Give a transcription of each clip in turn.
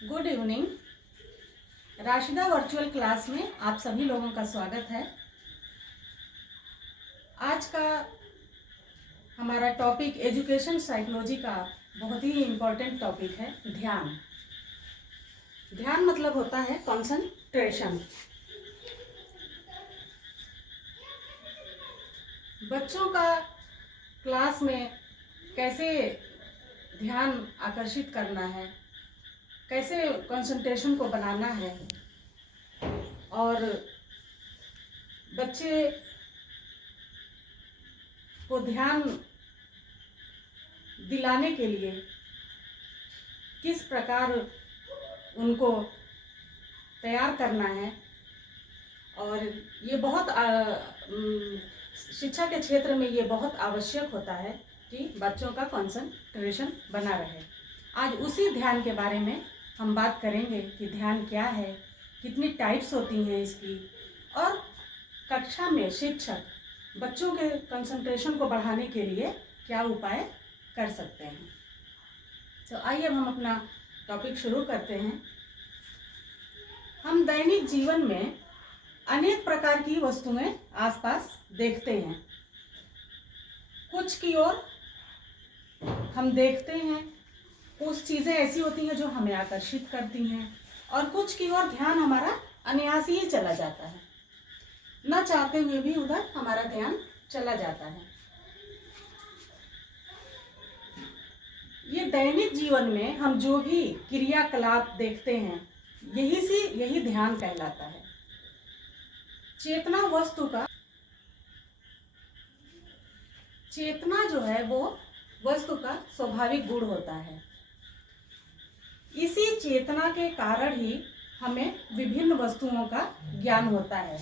Good evening. Rashida virtual class में आप सभी लोगों का स्वागत है। आज का हमारा टॉपिक एजुकेशन साइकोलॉजी का बहुत ही इम्पोर्टेंट टॉपिक है ध्यान। ध्यान मतलब होता है कंसंट्रेशन। बच्चों का क्लास में कैसे ध्यान आकर्षित करना है, कैसे कंसंट्रेशन को बनाना है और बच्चे को ध्यान दिलाने के लिए किस प्रकार उनको तैयार करना है। और ये बहुत शिक्षा के क्षेत्र में ये बहुत आवश्यक होता है कि बच्चों का कंसंट्रेशन बना रहे। आज उसी ध्यान के बारे में हम बात करेंगे कि ध्यान क्या है, कितनी टाइप्स होती हैं इसकी, और कक्षा में शिक्षक बच्चों के कंसंट्रेशन को बढ़ाने के लिए क्या उपाय कर सकते हैं। तो आइए अब हम अपना टॉपिक शुरू करते हैं। हम दैनिक जीवन में अनेक प्रकार की वस्तुएं आसपास देखते हैं। कुछ की ओर हम देखते हैं, कुछ चीज़ें ऐसी होती हैं जो हमें आकर्षित करती हैं, और कुछ की ओर ध्यान हमारा अनायास ही चला जाता है, न चाहते हुए भी उधर हमारा ध्यान चला जाता है। ये दैनिक जीवन में हम जो भी क्रियाकलाप देखते हैं यही ध्यान कहलाता है। चेतना जो है वो वस्तु का स्वाभाविक गुण होता है। इसी चेतना के कारण ही हमें विभिन्न वस्तुओं का ज्ञान होता है।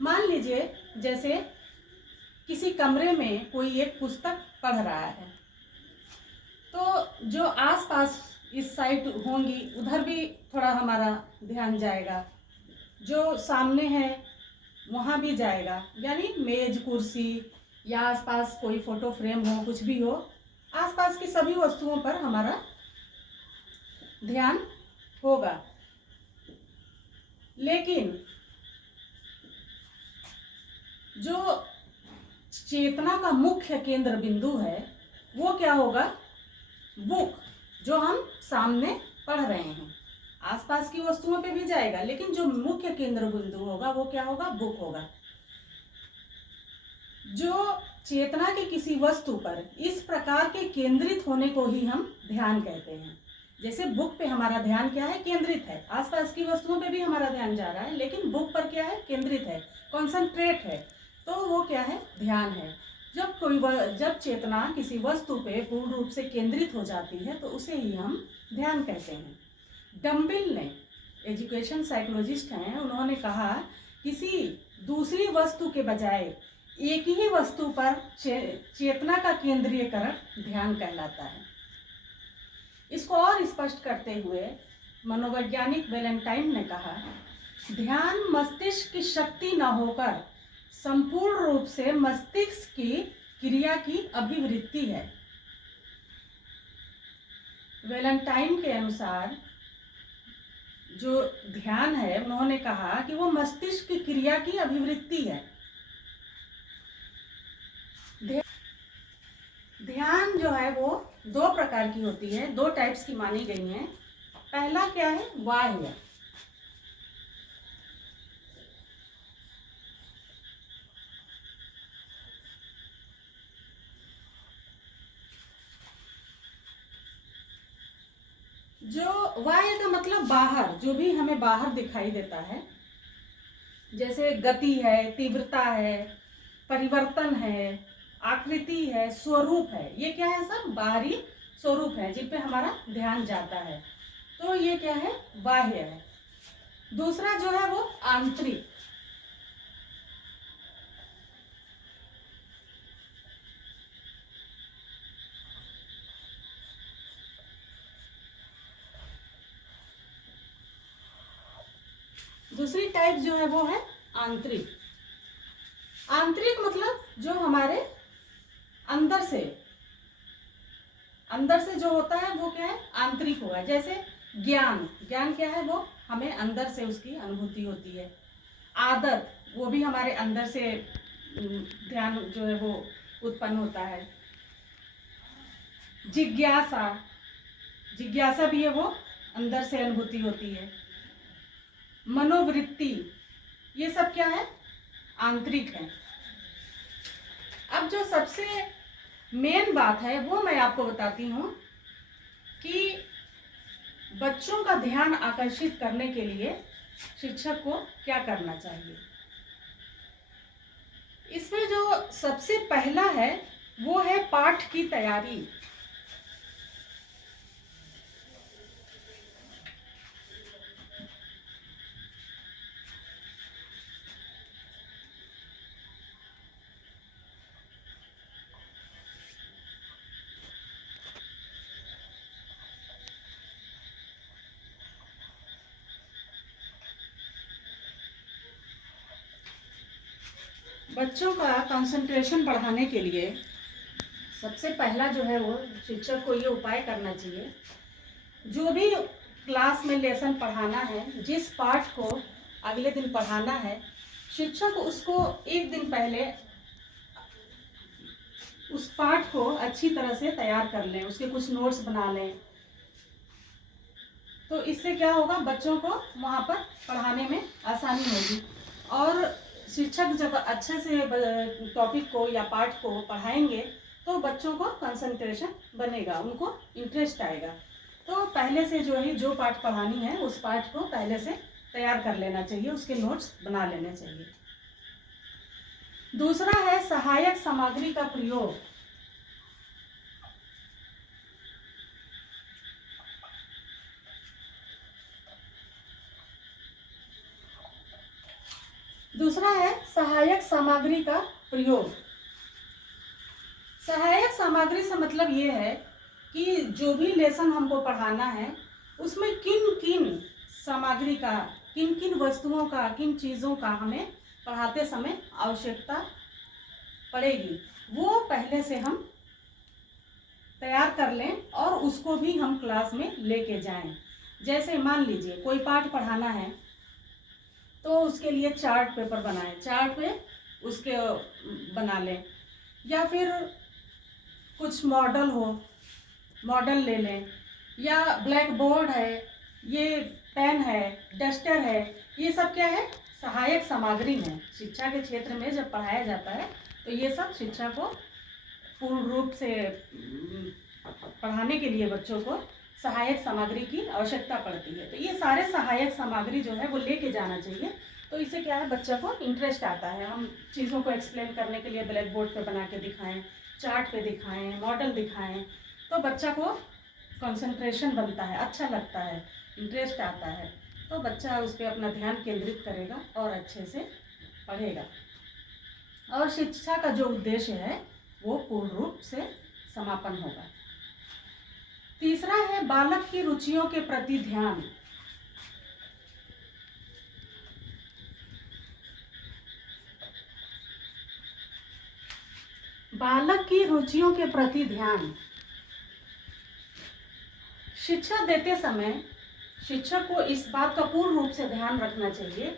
मान लीजिए जैसे किसी कमरे में कोई एक पुस्तक पढ़ रहा है, तो जो आसपास इस साइड होंगी उधर भी थोड़ा हमारा ध्यान जाएगा, जो सामने है वहाँ भी जाएगा, यानी मेज कुर्सी या आसपास कोई फोटो फ्रेम हो, कुछ भी हो, आसपास की सभी वस्तुओं पर हमारा ध्यान होगा। लेकिन जो चेतना का मुख्य केंद्र बिंदु है वो क्या होगा? बुक, जो हम सामने पढ़ रहे हैं। आसपास की वस्तुओं पे भी जाएगा, लेकिन जो मुख्य केंद्र बिंदु होगा वो क्या होगा? बुक होगा। जो चेतना के किसी वस्तु पर इस प्रकार के केंद्रित होने को ही हम ध्यान कहते हैं। जैसे बुक पे हमारा ध्यान क्या है? केंद्रित है। आसपास की वस्तुओं पे भी हमारा ध्यान जा रहा है, लेकिन बुक पर क्या है? केंद्रित है, कॉन्सेंट्रेट है। तो वो क्या है? ध्यान है। जब चेतना किसी वस्तु पे पूर्ण रूप से केंद्रित हो जाती है तो उसे ही हम ध्यान कहते हैं। डम्बिल ने, एजुकेशन साइकोलॉजिस्ट हैं, उन्होंने कहा किसी दूसरी वस्तु के बजाय एक ही वस्तु पर चेतना का केंद्रीयकरण ध्यान कहलाता है। इसको और स्पष्ट करते हुए मनोवैज्ञानिक वैलेंटाइन ने कहा, ध्यान मस्तिष्क की शक्ति न होकर संपूर्ण रूप से मस्तिष्क की क्रिया की अभिवृत्ति है। वैलेंटाइन के अनुसार जो ध्यान है, उन्होंने कहा कि वो मस्तिष्क की क्रिया की अभिवृत्ति है। ध्यान जो है वो दो प्रकार की होती है, दो टाइप्स की मानी गई हैं। पहला क्या है? बाह्य। जो बाह्य का मतलब बाहर, जो भी हमें बाहर दिखाई देता है, जैसे गति है, तीव्रता है, परिवर्तन है, आकृति है, स्वरूप है, ये क्या है? सब बाहरी स्वरूप है जिन पे हमारा ध्यान जाता है। तो ये क्या है? बाह्य है। दूसरा जो है वो आंतरिक। दूसरी टाइप जो है वो है आंतरिक। आंतरिक मतलब जो हमारे अंदर से जो होता है वो क्या है? आंतरिक होगा। जैसे ज्ञान, ज्ञान क्या है? वो हमें अंदर से उसकी अनुभूति होती है। आदत, वो भी हमारे अंदर से ध्यान जो है वो उत्पन्न होता है। जिज्ञासा, जिज्ञासा भी है, वो अंदर से अनुभूति होती है। मनोवृत्ति, ये सब क्या है? आंतरिक है। अब जो सबसे मेन बात है वो मैं आपको बताती हूँ कि बच्चों का ध्यान आकर्षित करने के लिए शिक्षक को क्या करना चाहिए। इसमें जो सबसे पहला है वो है पाठ की तैयारी। बच्चों का कंसंट्रेशन बढ़ाने के लिए सबसे पहला जो है वो शिक्षक को ये उपाय करना चाहिए, जो भी क्लास में लेसन पढ़ाना है, जिस पाठ को अगले दिन पढ़ाना है, शिक्षक उसको एक दिन पहले उस पाठ को अच्छी तरह से तैयार कर लें, उसके कुछ नोट्स बना लें। तो इससे क्या होगा, बच्चों को वहाँ पर पढ़ाने में आसानी होगी। और शिक्षक जब अच्छे से टॉपिक को या पाठ को पढ़ाएंगे तो बच्चों को कंसंट्रेशन बनेगा, उनको इंटरेस्ट आएगा। तो पहले से जो है जो पाठ पढ़ानी है उस पाठ को पहले से तैयार कर लेना चाहिए, उसके नोट्स बना लेने चाहिए। दूसरा है सहायक सामग्री का प्रयोग। दूसरा है सहायक सामग्री का प्रयोग। सहायक सामग्री से मतलब ये है कि जो भी लेसन हमको पढ़ाना है उसमें किन किन सामग्री का, किन किन वस्तुओं का, किन चीज़ों का हमें पढ़ाते समय आवश्यकता पड़ेगी, वो पहले से हम तैयार कर लें और उसको भी हम क्लास में लेके जाएं। जैसे मान लीजिए कोई पाठ पढ़ाना है तो उसके लिए चार्ट पेपर बनाएं, चार्ट पे उसके बना लें, या फिर कुछ मॉडल हो, मॉडल ले लें, या ब्लैक बोर्ड है, ये पेन है, डस्टर है, ये सब क्या है? सहायक सामग्री है। शिक्षा के क्षेत्र में जब पढ़ाया जाता है तो ये सब शिक्षा को पूर्ण रूप से पढ़ाने के लिए बच्चों को सहायक सामग्री की आवश्यकता पड़ती है। तो ये सारे सहायक सामग्री जो है वो लेके जाना चाहिए। तो इससे क्या है, बच्चा को इंटरेस्ट आता है। हम चीज़ों को एक्सप्लेन करने के लिए ब्लैक बोर्ड पे बना के दिखाएं, चार्ट पे दिखाएं, मॉडल दिखाएं, तो बच्चा को कंसंट्रेशन बनता है, अच्छा लगता है, इंटरेस्ट आता है, तो बच्चा उस पर अपना ध्यान केंद्रित करेगा और अच्छे से पढ़ेगा और शिक्षा का जो उद्देश्य है वो पूर्ण रूप से समापन होगा। तीसरा है बालक की रुचियों के प्रति ध्यान। बालक की रुचियों के प्रति ध्यान। शिक्षा देते समय शिक्षक को इस बात का पूर्ण रूप से ध्यान रखना चाहिए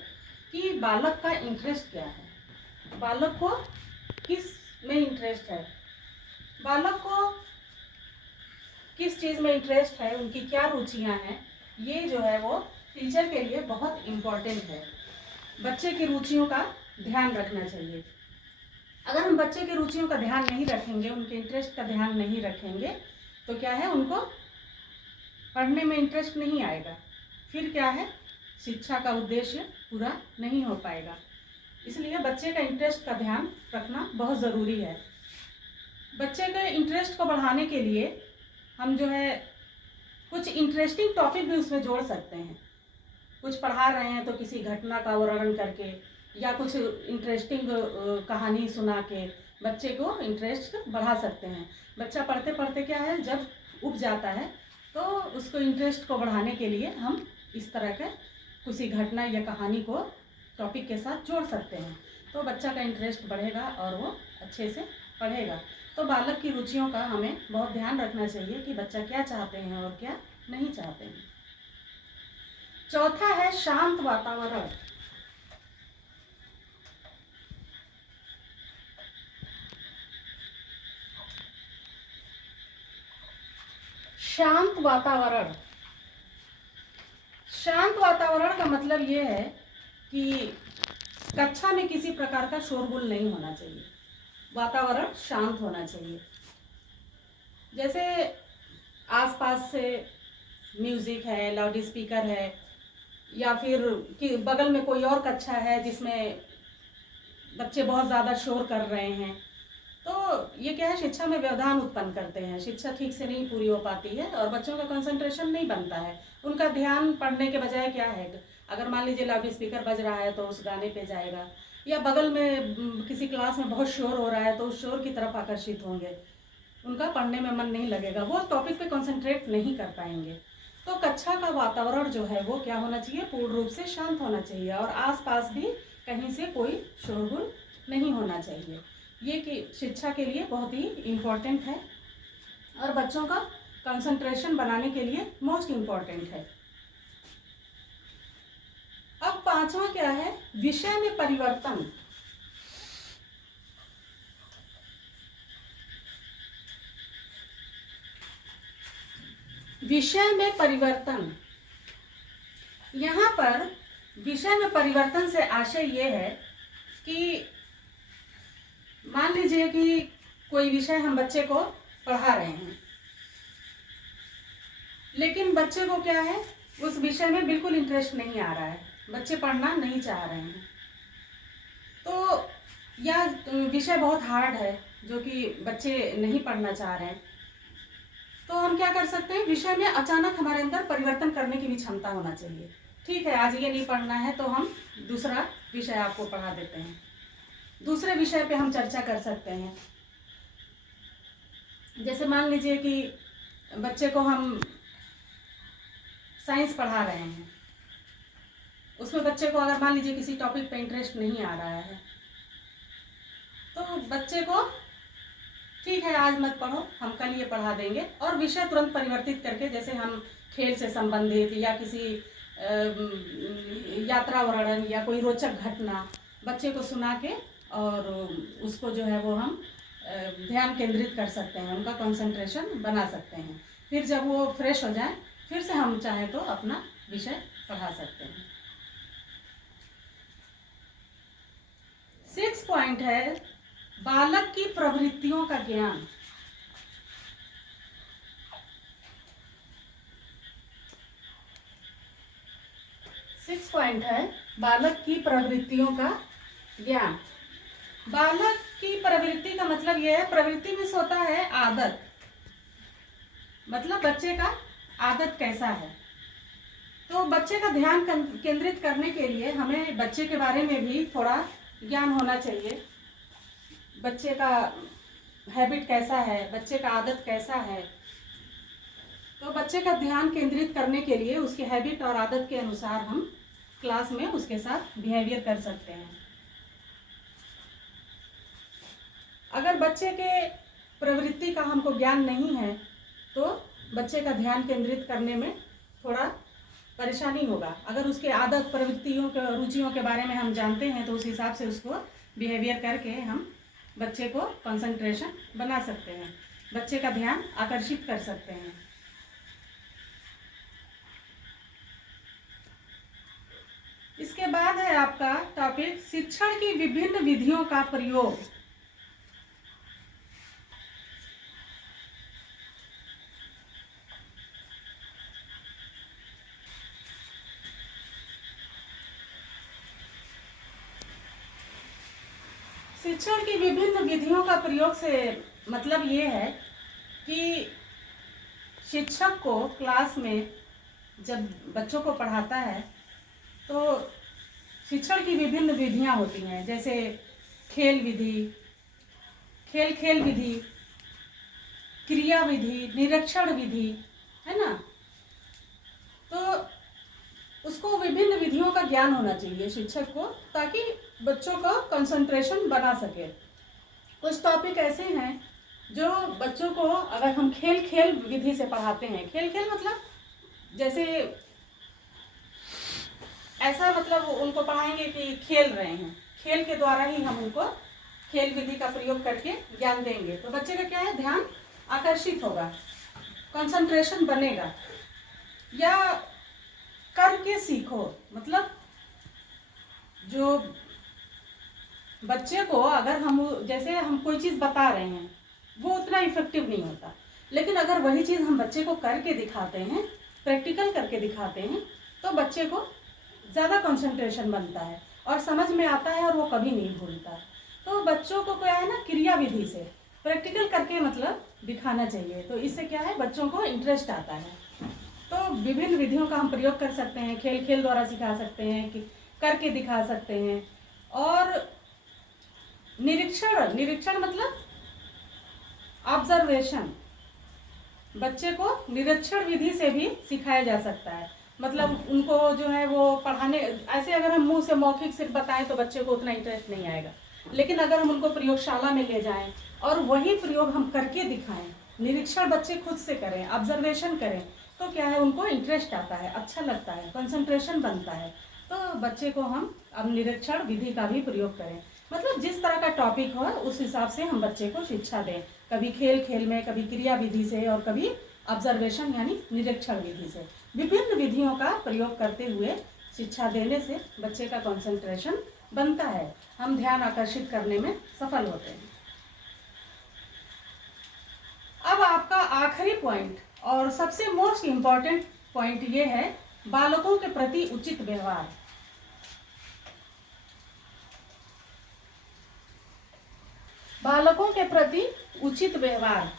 कि बालक का इंटरेस्ट क्या है, बालक को किस में इंटरेस्ट है, बालक को किस चीज़ में इंटरेस्ट है, उनकी क्या रुचियां हैं, ये जो है वो टीचर के लिए बहुत इम्पोर्टेंट है। बच्चे की रुचियों का ध्यान रखना चाहिए। अगर हम बच्चे की रुचियों का ध्यान नहीं रखेंगे, उनके इंटरेस्ट का ध्यान नहीं रखेंगे, तो क्या है, उनको पढ़ने में इंटरेस्ट नहीं आएगा, फिर क्या है, शिक्षा का उद्देश्य पूरा नहीं हो पाएगा। इसलिए बच्चे का इंटरेस्ट का ध्यान रखना बहुत ज़रूरी है। बच्चे के इंटरेस्ट को बढ़ाने के लिए हम जो है कुछ इंटरेस्टिंग टॉपिक भी उसमें जोड़ सकते हैं। कुछ पढ़ा रहे हैं तो किसी घटना का वर्णन करके या कुछ इंटरेस्टिंग कहानी सुना के बच्चे को इंटरेस्ट बढ़ा सकते हैं। बच्चा पढ़ते पढ़ते क्या है, जब उब जाता है तो उसको इंटरेस्ट को बढ़ाने के लिए हम इस तरह के किसी घटना या कहानी को टॉपिक के साथ जोड़ सकते हैं, तो बच्चा का इंटरेस्ट बढ़ेगा और वो अच्छे से पढ़ेगा। तो बालक की रुचियों का हमें बहुत ध्यान रखना चाहिए कि बच्चा क्या चाहते हैं और क्या नहीं चाहते हैं। चौथा है शांत वातावरण। शांत वातावरण, शांत वातावरण का मतलब ये है कि कक्षा में किसी प्रकार का शोरगुल नहीं होना चाहिए, वातावरण शांत होना चाहिए। जैसे आसपास से म्यूजिक है, लाउड स्पीकर है, या फिर कि बगल में कोई और कक्षा है जिसमें बच्चे बहुत ज़्यादा शोर कर रहे हैं, तो ये क्या है, शिक्षा में व्यवधान उत्पन्न करते हैं, शिक्षा ठीक से नहीं पूरी हो पाती है और बच्चों का कंसंट्रेशन नहीं बनता है। उनका ध्यान पढ़ने के बजाय क्या है, अगर मान लीजिए लाउड स्पीकर बज रहा है तो उस गाने पे जाएगा, या बगल में किसी क्लास में बहुत शोर हो रहा है तो उस शोर की तरफ आकर्षित होंगे, उनका पढ़ने में मन नहीं लगेगा, वो टॉपिक पे कंसंट्रेट नहीं कर पाएंगे। तो कक्षा का वातावरण जो है वो क्या होना चाहिए, पूर्ण रूप से शांत होना चाहिए और आसपास भी कहीं से कोई शोरगुल नहीं होना चाहिए। ये कि शिक्षा के लिए बहुत ही इम्पोर्टेंट है और बच्चों का कंसंट्रेशन बनाने के लिए मोस्ट इम्पोर्टेंट है। अब पांचवा क्या है, विषय में परिवर्तन। विषय में परिवर्तन, यहाँ पर विषय में परिवर्तन से आशय ये है कि मान लीजिए कि कोई विषय हम बच्चे को पढ़ा रहे हैं, लेकिन बच्चे को क्या है, उस विषय में बिल्कुल इंटरेस्ट नहीं आ रहा है, बच्चे पढ़ना नहीं चाह रहे हैं, तो या विषय बहुत हार्ड है जो कि बच्चे नहीं पढ़ना चाह रहे हैं, तो हम क्या कर सकते हैं, विषय में अचानक हमारे अंदर परिवर्तन करने की भी क्षमता होना चाहिए। ठीक है, आज ये नहीं पढ़ना है तो हम दूसरा विषय आपको पढ़ा देते हैं, दूसरे विषय पे हम चर्चा कर सकते हैं। जैसे मान लीजिए कि बच्चे को हम साइंस पढ़ा रहे हैं, उसमें बच्चे को अगर मान लीजिए किसी टॉपिक पे इंटरेस्ट नहीं आ रहा है, तो बच्चे को ठीक है आज मत पढ़ो, हम कल ये पढ़ा देंगे, और विषय तुरंत परिवर्तित करके, जैसे हम खेल से संबंधित या किसी यात्रा वर्णन या कोई रोचक घटना बच्चे को सुना के और उसको जो है वो हम ध्यान केंद्रित कर सकते हैं, उनका कंसंट्रेशन बना सकते हैं। फिर जब वो फ्रेश हो जाए फिर से हम चाहे तो अपना विषय पढ़ा सकते हैं। 6 पॉइंट है बालक की प्रवृत्तियों का ज्ञान। पॉइंट है बालक की प्रवृत्तियों का ज्ञान। बालक की प्रवृत्ति का मतलब यह है, प्रवृत्ति में होता है आदत, मतलब बच्चे का आदत कैसा है। तो बच्चे का ध्यान केंद्रित करने के लिए हमें बच्चे के बारे में भी थोड़ा ज्ञान होना चाहिए। बच्चे का हैबिट कैसा है, बच्चे का आदत कैसा है। तो बच्चे का ध्यान केंद्रित करने के लिए उसके हैबिट और आदत के अनुसार हम क्लास में उसके साथ बिहेवियर कर सकते हैं। अगर बच्चे के प्रवृत्ति का हमको ज्ञान नहीं है तो बच्चे का ध्यान केंद्रित करने में थोड़ा परेशानी होगा। अगर उसके आदत, प्रवृत्तियों के, रुचियों के बारे में हम जानते हैं तो उस हिसाब से उसको बिहेवियर करके हम बच्चे को कंसंट्रेशन बना सकते हैं, बच्चे का ध्यान आकर्षित कर सकते हैं। इसके बाद है आपका टॉपिक शिक्षण की विभिन्न विधियों का प्रयोग। शिक्षण की विभिन्न विधियों का प्रयोग से मतलब ये है कि शिक्षक को क्लास में जब बच्चों को पढ़ाता है तो शिक्षण की विभिन्न विधियां होती हैं, जैसे खेल विधि, खेल विधि, क्रिया विधि, निरीक्षण विधि, है ना। तो उसको विभिन्न विधियों का ज्ञान होना चाहिए शिक्षक को, ताकि बच्चों का कंसंट्रेशन बना सके। कुछ टॉपिक ऐसे हैं जो बच्चों को अगर हम खेल विधि से पढ़ाते हैं, खेल मतलब जैसे ऐसा मतलब उनको पढ़ाएंगे कि खेल रहे हैं, खेल के द्वारा ही हम उनको खेल विधि का प्रयोग करके ज्ञान देंगे, तो बच्चे का क्या है, ध्यान आकर्षित होगा, कंसंट्रेशन बनेगा। या करके सीखो, मतलब जो बच्चे को अगर हम जैसे हम कोई चीज़ बता रहे हैं वो उतना इफेक्टिव नहीं होता, लेकिन अगर वही चीज़ हम बच्चे को करके दिखाते हैं, प्रैक्टिकल करके दिखाते हैं, तो बच्चे को ज़्यादा कंसंट्रेशन बनता है और समझ में आता है और वो कभी नहीं भूलता। तो बच्चों को क्या है ना, क्रिया विधि से प्रैक्टिकल करके मतलब दिखाना चाहिए, तो इससे क्या है, बच्चों को इंटरेस्ट आता है। तो विभिन्न विधियों का हम प्रयोग कर सकते हैं, खेल खेल द्वारा सिखा सकते हैं, कि करके दिखा सकते हैं। और निरीक्षण मतलब ऑब्जर्वेशन, बच्चे को निरीक्षण विधि से भी सिखाया जा सकता है। मतलब उनको जो है वो पढ़ाने, ऐसे अगर हम मुंह से मौखिक सिर्फ बताएं तो बच्चे को उतना इंटरेस्ट नहीं आएगा, लेकिन अगर हम उनको प्रयोगशाला में ले जाएं और वही प्रयोग हम करके दिखाएं, निरीक्षण बच्चे खुद से करें, ऑब्जर्वेशन करें, तो क्या है, उनको इंटरेस्ट आता है, अच्छा लगता है, कंसंट्रेशन बनता है। तो बच्चे को हम अब निरीक्षण विधि का भी प्रयोग करें, मतलब जिस तरह का टॉपिक हो उस हिसाब से हम बच्चे को शिक्षा दें, कभी खेल खेल में, कभी क्रिया विधि से और कभी ऑब्जर्वेशन यानी निरीक्षण विधि से। विभिन्न विधियों का प्रयोग करते हुए शिक्षा देने से बच्चे का कंसंट्रेशन बनता है, हम ध्यान आकर्षित करने में सफल होते हैं। अब आपका आखिरी पॉइंट और सबसे मोस्ट इम्पॉर्टेंट पॉइंट ये है, बालकों के प्रति उचित व्यवहार। बालकों के प्रति उचित व्यवहार।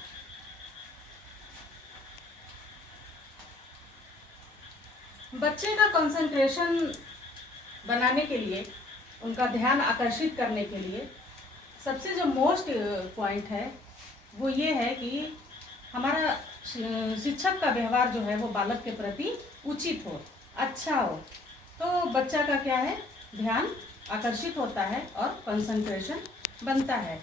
बच्चे का कंसंट्रेशन बनाने के लिए, उनका ध्यान आकर्षित करने के लिए सबसे जो मोस्ट पॉइंट है वो ये है कि हमारा शिक्षक का व्यवहार जो है वो बालक के प्रति उचित हो, अच्छा हो, तो बच्चा का क्या है, ध्यान आकर्षित होता है और कंसंट्रेशन बनता है।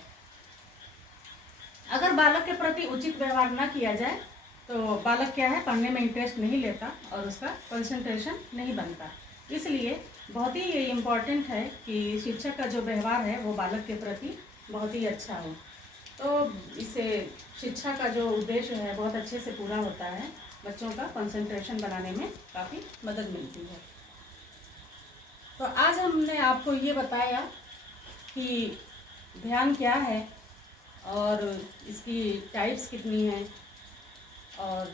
अगर बालक के प्रति उचित व्यवहार ना किया जाए तो बालक क्या है, पढ़ने में इंटरेस्ट नहीं लेता और उसका कंसंट्रेशन नहीं बनता। इसलिए बहुत ही ये इम्पॉर्टेंट है कि शिक्षक का जो व्यवहार है वो बालक के प्रति बहुत ही अच्छा हो, तो इससे शिक्षा का जो उद्देश्य है बहुत अच्छे से पूरा होता है, बच्चों का कंसंट्रेशन बनाने में काफ़ी मदद मिलती है। तो आज हमने आपको ये बताया कि ध्यान क्या है और इसकी टाइप्स कितनी हैं, और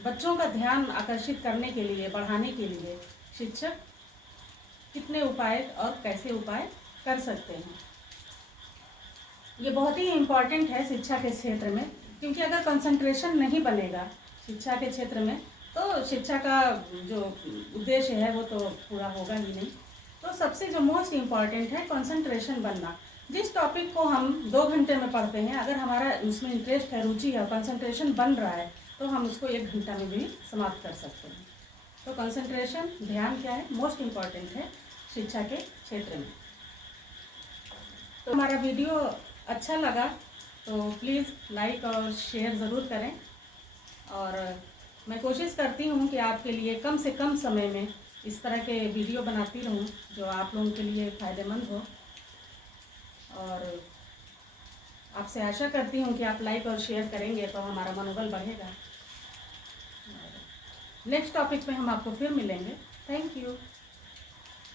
बच्चों का ध्यान आकर्षित करने के लिए, बढ़ाने के लिए शिक्षक कितने उपाय और कैसे उपाय कर सकते हैं। ये बहुत ही इम्पॉर्टेंट है शिक्षा के क्षेत्र में, क्योंकि अगर कंसंट्रेशन नहीं बनेगा शिक्षा के क्षेत्र में तो शिक्षा का जो उद्देश्य है वो तो पूरा होगा ही नहीं। तो सबसे जो मोस्ट इम्पॉर्टेंट है कंसंट्रेशन बनना। जिस टॉपिक को हम 2 घंटे में पढ़ते हैं, अगर हमारा उसमें इंटरेस्ट है, रुचि है, कंसंट्रेशन बन रहा है, तो हम उसको 1 घंटा में भी समाप्त कर सकते हैं। तो कंसंट्रेशन, ध्यान क्या है, मोस्ट इम्पॉर्टेंट है शिक्षा के क्षेत्र में। तो हमारा वीडियो अच्छा लगा तो प्लीज़ लाइक और शेयर ज़रूर करें, और मैं कोशिश करती हूँ कि आपके लिए कम से कम समय में इस तरह के वीडियो बनाती रहूँ जो आप लोगों के लिए फ़ायदेमंद हो, और आपसे आशा करती हूँ कि आप लाइक और शेयर करेंगे तो हमारा मनोबल बढ़ेगा। नेक्स्ट टॉपिक में हम आपको फिर मिलेंगे। Thank you.